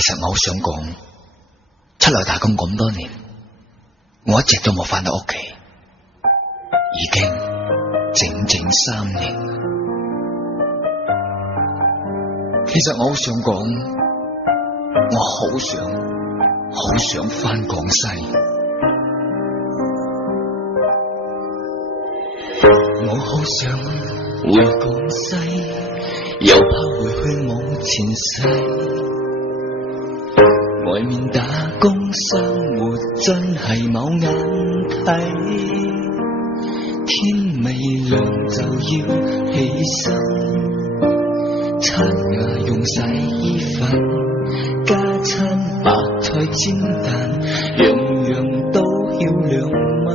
實我好想講，出嚟打工咁多年，我一直都冇返到屋企，已經整整3年。其實我好想講，我好想返廣西，我好想回廣西，又怕回去冇前世。外面打工生活真係冇眼睇，天未亮就要起身，刷牙用洗衣粉，加餐白菜煎蛋，樣樣都要2蚊。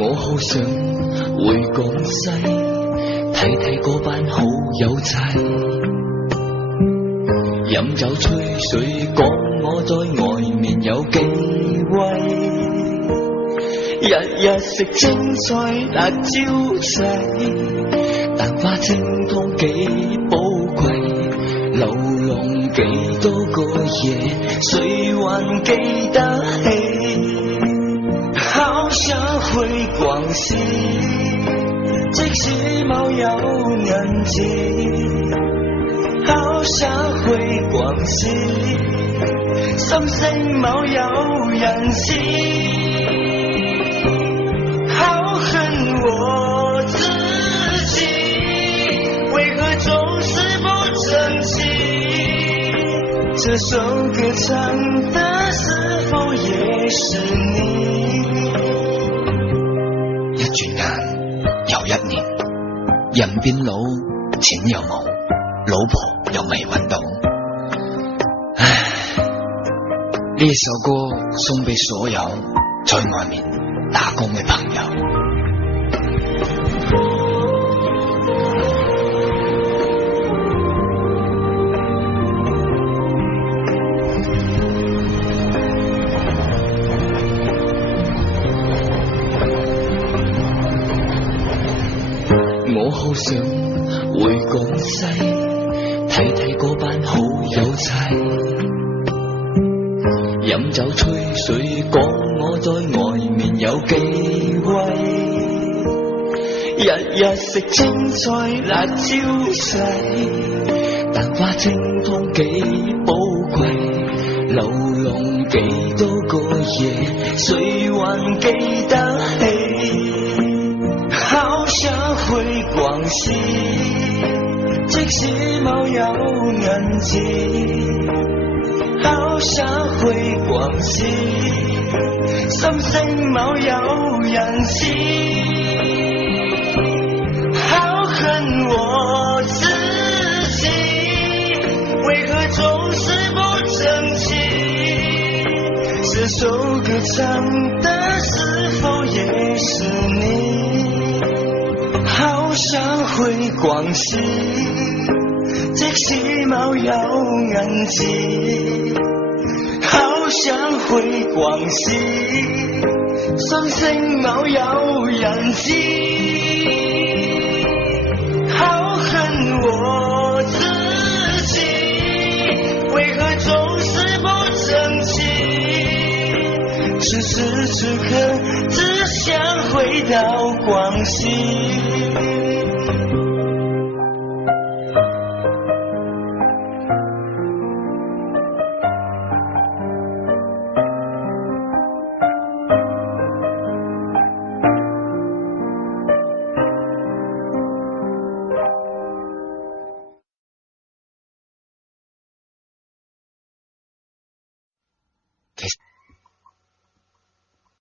我好想回廣西，睇睇嗰班好友齊，飲酒吹水講我在外面有幾威，日日食青菜辣椒仔，蛋花清湯幾寶貴，流浪幾多個夜，誰還記得起？好想回廣西，即使冇有銀紙，好想回廣西，心聲冇有人知，好恨我自己，為何總是不爭氣？這首歌唱的是否也是你？一轉眼又1年，人變老，錢又冇，老婆又未揾到，唉！呢首歌送俾所有在外面打工嘅朋友。我好想回廣西，睇睇嗰班好友齊，飲酒吹水講我在外面有幾威，日日食青菜辣椒仔，蛋花清湯幾寶貴，流浪幾多個夜，誰還記得起？好想回廣西，即使冇有銀紙，好想回廣西，心聲冇有人知，好恨我自己，為何總是不爭氣？這首歌唱的是否也是你？好想回廣西，即使冇有銀紙，好想回廣西，心聲冇有人知，好恨我自己，為何總是不爭氣？此時此刻只想回到廣西。